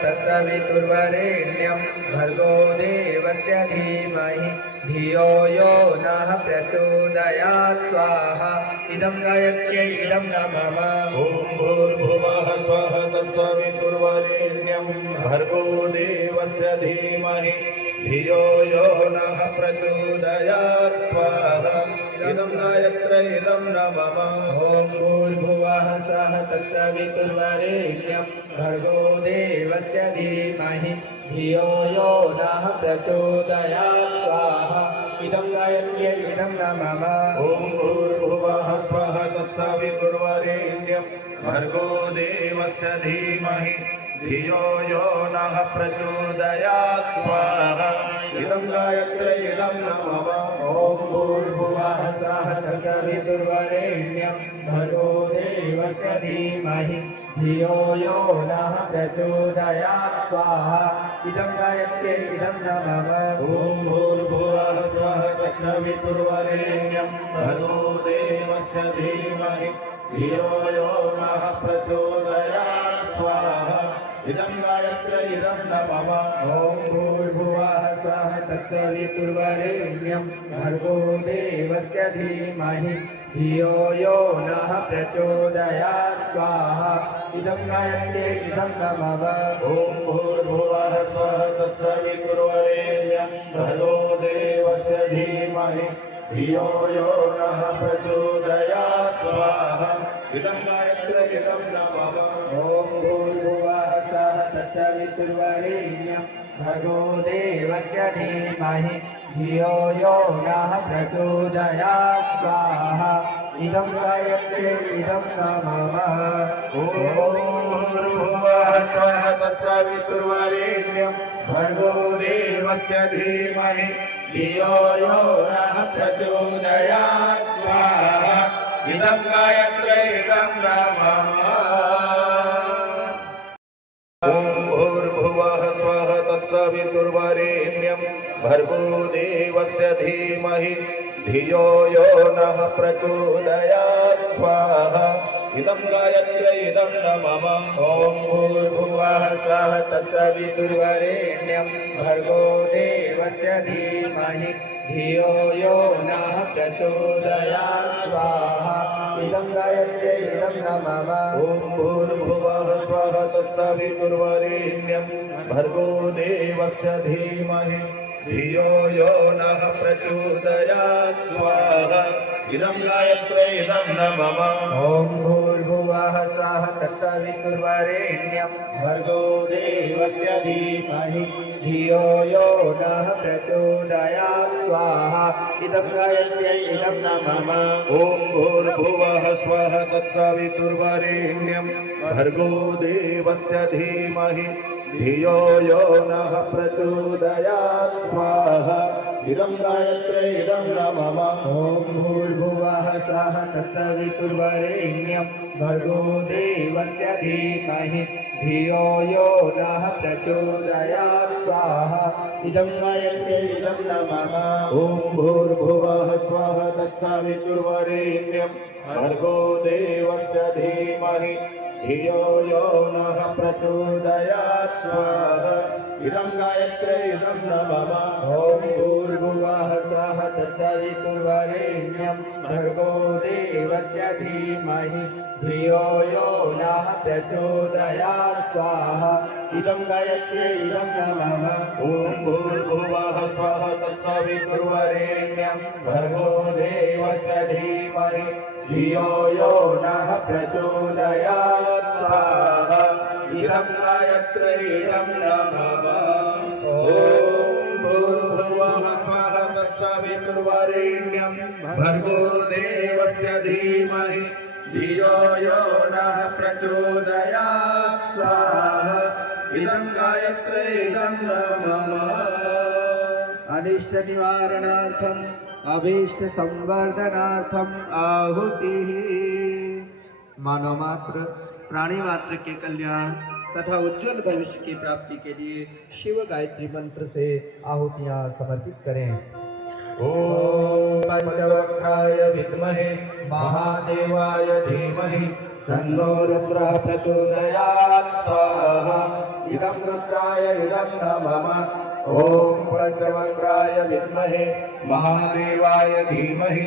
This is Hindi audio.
तत्सवितुर्वरेण्यं भर्गो देवस्य धीमहि धियो यो नः प्रचोदयात् स्वाहा इदं गायत्र्यै इदं न मम ॐ भूर्भुवः स्वः तत्सवितुर्वरेण्यं भर्गो देवस्य धीमहि धियो यो नः प्रचोदयात् स्वाहा इदं गायत्र्यै इदं न मम ॐ भूर्भुवः स्वः तत्सवितुर्वरेण्यं भर्गो देवस्य धीमहि धियो यो नः प्रचोदयात् स्वाहा इदं गायत्र्यै इदं न मम ॐ भूर्भुवः स्वः तत्सवितुर्वरेण्यं भर्गो देवस्य धीमहि धियो यो नः प्रचोदयात् स्वाहा इदं गायत्र्यै इदं न मम ॐ भूर्भुवः स्वः तत्सवितुर्वरेण्यं भर्गो देवस्य धीमहि धियो यो नः प्रचोदयात् स्वाहा इदं गायत्र्यै इदं न मम ॐ भूर्भुवः स्वः तत्सवितुर्वरेण्यं भर्गो देवस्य धीमहि धियो यो नः प्रचोदयात् स्वाहा इदं गायत्र्यै इदं न मम ॐ भूर्भुवः स्वः तत्सवितुर्वरेण्यं भर्गो देवस्य धीमहि धियो यो नः प्रचोदयात् स्वाहा इदं गायत्र्यै इदं न मम ॐ भूर्भुवः स्वः तत्सवितुर्वरेण्यं भर्गो देवस्य धीमहि धियो यो नः प्रचोदयात् स्वाहा इदं गायत्र्यै इदं न मम ॐ भूर्भुवः स्वः तत्सवितुर्वरेण्यं भर्गो देवस्य धीमहि धियो यो नः प्रचोदयात् स्वाहा इदं गायत्र्यै इदं न मम भूर्भुवः स्वः तत्सवितुर्वरेण्यं भर्गो देवस्य धीमहि धियो यो नः प्रचोदयात् स्वाहा इदं गायत्र्यै इदं न मम ॐ भूर्भुवः स्वः तत्सवितुर्वरेण्यं भर्गो देवस्य धीमहि धियो यो नः प्रचोदयात् स्वाहा इदं गायत्र्यै इदं न मम ॐ भूर्भुवः स्वः तत्सवितुर्वरेण्यं भर्गो देवस्य धीमहि धियो यो नः प्रचोदयात् स्वाहा इदं गायत्र्यै इदं न मम ॐ भूर्भुवः स्वः तत्सवितुर्वरेण्यं भर्गो देवस्य धीमहि धियो यो नः प्रचोदयात् स्वाहा इदं गायत्र्यै इदं न मम ॐ भूर्भुवः स्वः तत्सवितुर्वरेण्यं भर्गो देवस्य धीमहि धियो यो नः प्रचोदयात् स्वाहा इदं गायत्र्यै इदं न मम ॐ भूर्भुवः स्वः तत्सवितुर्वरेण्यं भर्गो देवस्य धीमहि धियो यो नः प्रचोदयात् स्वाहा इदं गायत्र्यै इदं न मम ॐ भूर्भुवः स्वः तत्सवितुर्वरेण्यं भर्गो देवस्य धीमहि धियो यो नः प्रचोदयात् स्वाहा इदं गायत्र्यै इदं न मम ॐ भूर्भुवः स्वः तत्सवितुर्वरेण्यं भर्गो देवस्य धीमहि धियो यो नः प्रचोदयात् स्वाहा इदं गायत्र्यै इदं न मम ॐ भूर्भुवः स्वः तत्सवितुर्वरेण्यं भर्गो देवस्य धीमहि धियो यो नः प्रचोदयात् स्वाहा इदं गायत्र्यै इदं न मम ॐ भूर्भुवः स्वः तत्सवितुर्वरेण्यं भर्गो देवस्य धीमहि धियो यो नः प्रचोदयात् स्वाहा इदं गायत्र्यै इदं न मम ॐ भूर्भुवः स्वः तत्सवितुर्वरेण्यं भर्गो देवस्य धीमहि धियो यो नः प्रचोदयात् स्वाहा इदं गायत्र्यै इदं न मम अनिष्ट निवारणार्थम अभीष्ट संवर्धनार्थम आहुति मानव मात्र प्राणी मात्र के कल्याण तथा उज्जवल भविष्य की प्राप्ति के लिए शिव गायत्री मंत्र से आहुतियां समर्पित करें। ॐ पंचवक्राय विद्महे महादेवाय धीमहि तन्नो रुद्रः प्रचोदयात् स्वाहा इदं रुद्राय इदं न मम ॐ पंचवक्राय विद्महे महादेवाय धीमहि